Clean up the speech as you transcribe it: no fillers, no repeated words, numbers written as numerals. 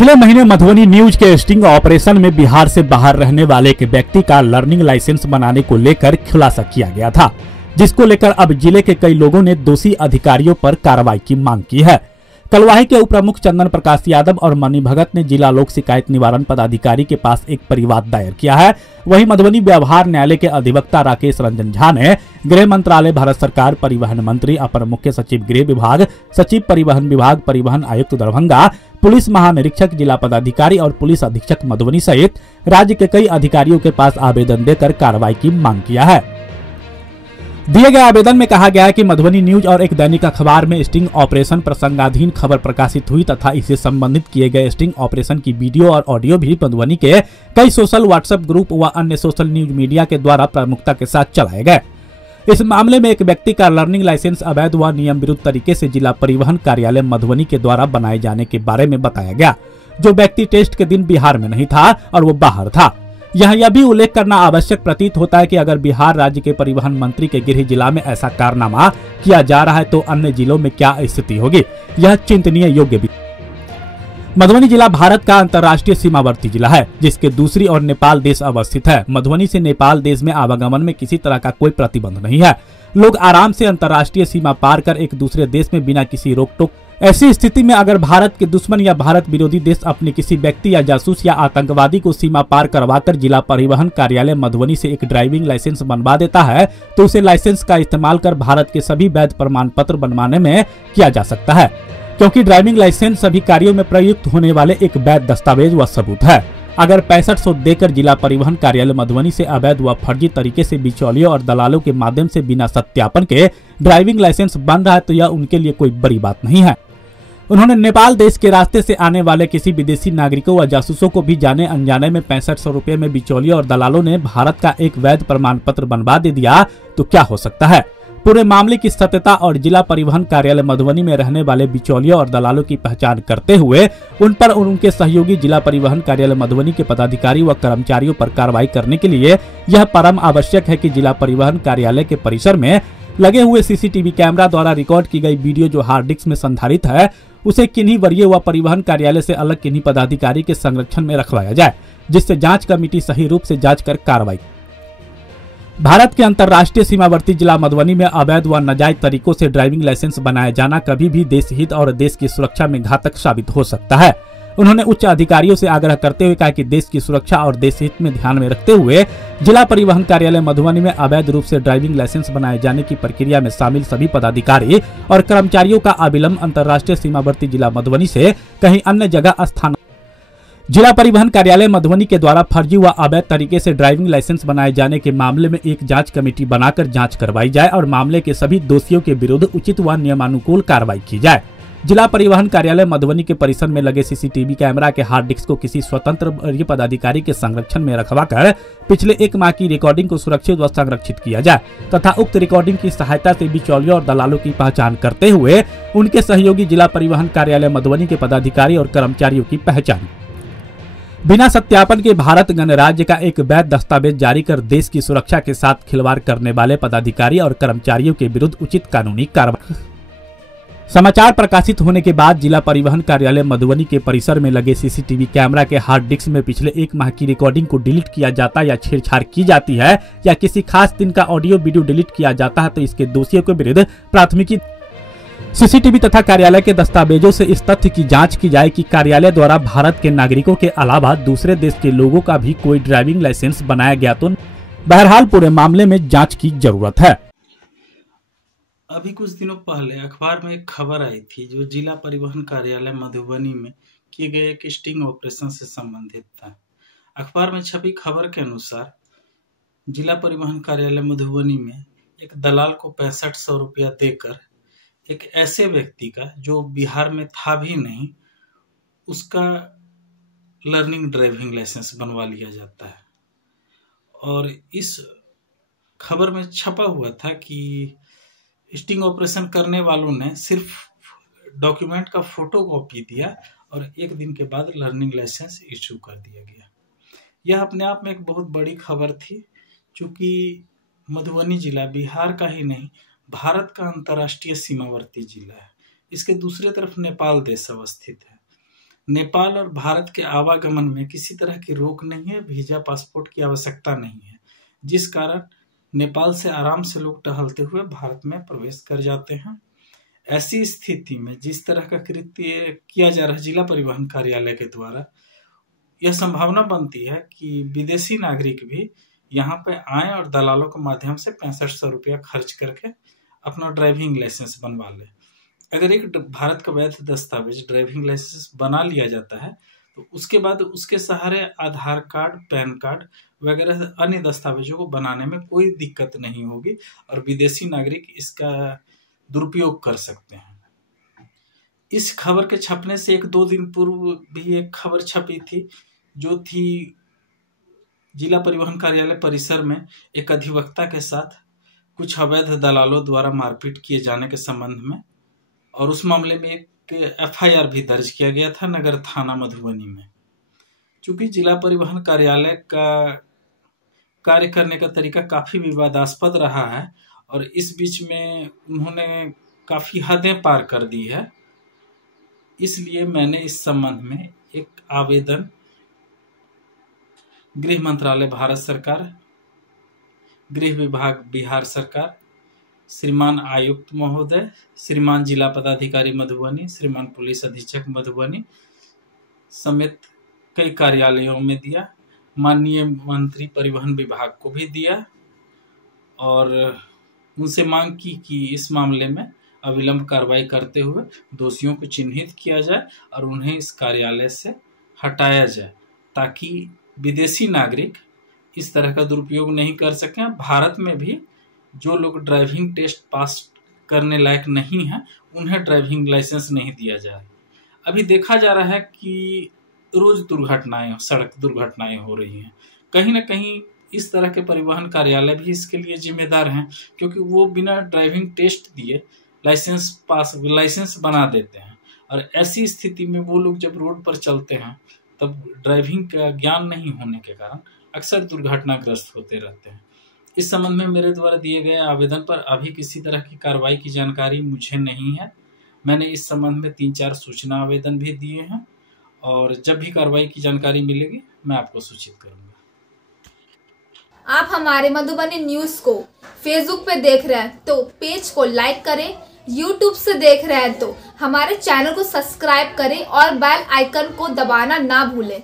पिछले महीने मधुबनी न्यूज के स्टिंग ऑपरेशन में बिहार से बाहर रहने वाले एक व्यक्ति का लर्निंग लाइसेंस बनाने को लेकर खुलासा किया गया था, जिसको लेकर अब जिले के कई लोगों ने दोषी अधिकारियों पर कार्रवाई की मांग की है। कलवाही के उप प्रमुख चंदन प्रकाश यादव और मणि भगत ने जिला लोक शिकायत निवारण पदाधिकारी के पास एक परिवाद दायर किया है। वहीं मधुबनी व्यवहार न्यायालय के अधिवक्ता राकेश रंजन झा ने गृह मंत्रालय, भारत सरकार, परिवहन मंत्री, अपर मुख्य सचिव गृह विभाग, सचिव परिवहन विभाग, परिवहन आयुक्त दरभंगा, पुलिस महानिरीक्षक, जिला पदाधिकारी और पुलिस अधीक्षक मधुबनी सहित राज्य के कई अधिकारियों के पास आवेदन देकर कार्रवाई की मांग किया है। दिए गए आवेदन में कहा गया है कि मधुबनी न्यूज और एक दैनिक अखबार में स्टिंग ऑपरेशन प्रसंगाधीन खबर प्रकाशित हुई तथा इससे संबंधित किए गए स्टिंग ऑपरेशन की वीडियो और ऑडियो भी मधुबनी के कई सोशल व्हाट्सएप ग्रुप व अन्य सोशल न्यूज मीडिया के द्वारा प्रमुखता के साथ चलाए गए। इस मामले में एक व्यक्ति का लर्निंग लाइसेंस अवैध व नियम विरुद्ध तरीके से जिला परिवहन कार्यालय मधुबनी के द्वारा बनाए जाने के बारे में बताया गया। जो व्यक्ति टेस्ट के दिन बिहार में नहीं था और वो बाहर था। यहाँ यह भी उल्लेख करना आवश्यक प्रतीत होता है कि अगर बिहार राज्य के परिवहन मंत्री के गृह जिला में ऐसा कारनामा किया जा रहा है तो अन्य जिलों में क्या स्थिति होगी, यह चिंतनीय योग्य भी। मधुबनी जिला भारत का अंतर्राष्ट्रीय सीमावर्ती जिला है, जिसके दूसरी ओर नेपाल देश अवस्थित है। मधुबनी से नेपाल देश में आवागमन में किसी तरह का कोई प्रतिबंध नहीं है। लोग आराम से अंतर्राष्ट्रीय सीमा पार कर एक दूसरे देश में बिना किसी रोक टोक। ऐसी स्थिति में अगर भारत के दुश्मन या भारत विरोधी देश अपने किसी व्यक्ति या जासूस या आतंकवादी को सीमा पार करवाकर जिला परिवहन कार्यालय मधुबनी से एक ड्राइविंग लाइसेंस बनवा देता है तो उसे लाइसेंस का इस्तेमाल कर भारत के सभी वैध प्रमाण पत्र बनवाने में किया जा सकता है, क्योंकि ड्राइविंग लाइसेंस सभी कार्यों में प्रयुक्त होने वाले एक वैध दस्तावेज व सबूत है। अगर 6500 देकर जिला परिवहन कार्यालय मधुबनी से अवैध व फर्जी तरीके से बिचौलियों और दलालों के माध्यम से बिना सत्यापन के ड्राइविंग लाइसेंस बन रहा है तो यह उनके लिए कोई बड़ी बात नहीं है। उन्होंने नेपाल देश के रास्ते से आने वाले किसी विदेशी नागरिकों व जासूसों को भी जाने अनजाने में 6500 रुपए में बिचौलियों और दलालों ने भारत का एक वैध प्रमाण पत्र बनवा दे दिया तो क्या हो सकता है। पूरे मामले की सत्यता और जिला परिवहन कार्यालय मधुबनी में रहने वाले बिचौलियों और दलालों की पहचान करते हुए उन पर और उनके सहयोगी जिला परिवहन कार्यालय मधुबनी के पदाधिकारी व कर्मचारियों पर कार्रवाई करने के लिए यह परम आवश्यक है कि जिला परिवहन कार्यालय के परिसर में लगे हुए सीसीटीवी कैमरा द्वारा रिकॉर्ड की गई वीडियो जो हार्ड डिस्क में संधारित है उसे किन्हीं वरीय व परिवहन कार्यालय से अलग किन्हीं पदाधिकारी के संरक्षण में रखवाया जाए, जिससे जांच कमेटी सही रूप से जांच कर कार्रवाई। भारत के अंतर्राष्ट्रीय सीमावर्ती जिला मधुबनी में अवैध व नाजायज तरीकों से ड्राइविंग लाइसेंस बनाया जाना कभी भी देश हित और देश की सुरक्षा में घातक साबित हो सकता है। उन्होंने उच्च अधिकारियों से आग्रह करते हुए कहा कि देश की सुरक्षा और देश हित में ध्यान में रखते हुए जिला परिवहन कार्यालय मधुबनी में अवैध रूप से ड्राइविंग लाइसेंस बनाए जाने की प्रक्रिया में शामिल सभी पदाधिकारी और कर्मचारियों का अविलंब अंतर्राष्ट्रीय सीमावर्ती जिला मधुबनी से कहीं अन्य जगह स्थान जिला परिवहन कार्यालय मधुबनी के द्वारा फर्जी व अवैध तरीके से ड्राइविंग लाइसेंस बनाए जाने के मामले में एक जांच कमेटी बनाकर जांच करवाई जाए और मामले के सभी दोषियों के विरुद्ध उचित व नियमानुकूल कार्रवाई की जाए। जिला परिवहन कार्यालय मधुबनी के परिसर में लगे सीसीटीवी कैमरा के हार्ड डिस्क को किसी स्वतंत्र वरीय पदाधिकारी के संरक्षण में रखवाकर पिछले 1 माह की रिकॉर्डिंग को सुरक्षित व संरक्षित किया जाए तथा उक्त रिकॉर्डिंग की सहायता से बिचौलियों और दलालों की पहचान करते हुए उनके सहयोगी जिला परिवहन कार्यालय मधुबनी के पदाधिकारी और कर्मचारियों की पहचान बिना सत्यापन के भारत गणराज्य का एक वैध दस्तावेज जारी कर देश की सुरक्षा के साथ खिलवाड़ करने वाले पदाधिकारी और कर्मचारियों के विरुद्ध उचित कानूनी कार्रवाई। समाचार प्रकाशित होने के बाद जिला परिवहन कार्यालय मधुबनी के परिसर में लगे सीसीटीवी कैमरा के हार्ड डिस्क में पिछले 1 माह की रिकॉर्डिंग को डिलीट किया जाता या छेड़छाड़ की जाती है या किसी खास दिन का ऑडियो वीडियो डिलीट किया जाता है तो इसके दोषियों के विरुद्ध प्राथमिकी सीसीटीवी तथा कार्यालय के दस्तावेजों से इस तथ्य की जांच की जाए कि कार्यालय द्वारा भारत के नागरिकों के अलावा दूसरे देश के लोगों का भी कोई ड्राइविंग लाइसेंस बनाया गया तो बहरहाल पूरे मामले में जांच की जरूरत है। अभी कुछ दिनों पहले अखबार में एक खबर आई थी जो जिला परिवहन कार्यालय मधुबनी में किए गए एक स्टिंग ऑपरेशन से संबंधित था। अखबार में छपी खबर के अनुसार जिला परिवहन कार्यालय मधुबनी में एक दलाल को 6500 रुपया देकर एक ऐसे व्यक्ति का जो बिहार में था भी नहीं उसका लर्निंग ड्राइविंग लाइसेंस बनवा लिया जाता है। और इस खबर में छपा हुआ था कि स्टिंग ऑपरेशन करने वालों ने सिर्फ डॉक्यूमेंट का फोटो कॉपी दिया और 1 दिन के बाद लर्निंग लाइसेंस इशू कर दिया गया। यह अपने आप में एक बहुत बड़ी खबर थी, क्योंकि मधुबनी जिला बिहार का ही नहीं भारत का अंतर्राष्ट्रीय सीमावर्ती जिला है। इसके दूसरे तरफ नेपाल देश अवस्थित है। नेपाल और भारत के आवागमन में किसी तरह की रोक नहीं है, वीजा पासपोर्ट की आवश्यकता नहीं है, जिस कारण नेपाल से आराम से लोग टहलते हुए भारत में प्रवेश कर जाते हैं। ऐसी स्थिति में जिस तरह का कृत्य किया जा रहा है जिला परिवहन कार्यालय के द्वारा, यह संभावना बनती है कि विदेशी नागरिक भी यहाँ पे आए और दलालों के माध्यम से 6500 रुपया खर्च करके अपना ड्राइविंग लाइसेंस बनवा ले। अगर एक भारत का वैध दस्तावेज ड्राइविंग लाइसेंस बना लिया जाता है तो उसके बाद उसके सहारे आधार कार्ड, पैन कार्ड वगैरह अन्य दस्तावेजों को बनाने में कोई दिक्कत नहीं होगी और विदेशी नागरिक इसका दुरुपयोग कर सकते हैं। इस खबर के छपने से 1-2 दिन पूर्व भी एक खबर छपी थी, जो थी जिला परिवहन कार्यालय परिसर में एक अधिवक्ता के साथ कुछ अवैध दलालों द्वारा मारपीट किए जाने के संबंध में, और उस मामले में एक FIR भी दर्ज किया गया था नगर थाना मधुबनी में। चूंकि जिला परिवहन कार्यालय का कार्य करने का तरीका काफी विवादास्पद रहा है और इस बीच में उन्होंने काफी हदें पार कर दी है, इसलिए मैंने इस संबंध में एक आवेदन गृह मंत्रालय भारत सरकार, गृह विभाग बिहार सरकार, श्रीमान आयुक्त महोदय, श्रीमान जिला पदाधिकारी मधुबनी, श्रीमान पुलिस अधीक्षक मधुबनी समेत कई कार्यालयों में दिया, माननीय मंत्री परिवहन विभाग को भी दिया और उनसे मांग की कि इस मामले में अविलंब कार्रवाई करते हुए दोषियों को चिन्हित किया जाए और उन्हें इस कार्यालय से हटाया जाए, ताकि विदेशी नागरिक इस तरह का दुरुपयोग नहीं कर सकें। भारत में भी जो लोग ड्राइविंग टेस्ट पास करने लायक नहीं हैं उन्हें ड्राइविंग लाइसेंस नहीं दिया जाए। अभी देखा जा रहा है कि रोज दुर्घटनाएं, सड़क दुर्घटनाएं हो रही हैं। कहीं ना कहीं इस तरह के परिवहन कार्यालय भी इसके लिए जिम्मेदार हैं, क्योंकि वो बिना ड्राइविंग टेस्ट दिए लाइसेंस बना देते हैं और ऐसी स्थिति में वो लोग जब रोड पर चलते हैं तब ड्राइविंग का ज्ञान नहीं होने के कारण अक्सर दुर्घटनाग्रस्त होते रहते हैं। इस संबंध में मेरे द्वारा दिए गए आवेदन पर अभी किसी तरह की कार्रवाई की जानकारी मुझे नहीं है। मैंने इस संबंध में 3-4 सूचना आवेदन भी दिए हैं और जब भी कार्रवाई की जानकारी मिलेगी मैं आपको सूचित करूंगा। आप हमारे मधुबनी न्यूज को फेसबुक पे देख रहे हैं तो पेज को लाइक करें, यूट्यूब से देख रहे हैं तो हमारे चैनल को सब्सक्राइब करें और बेल आइकन को दबाना ना भूलें।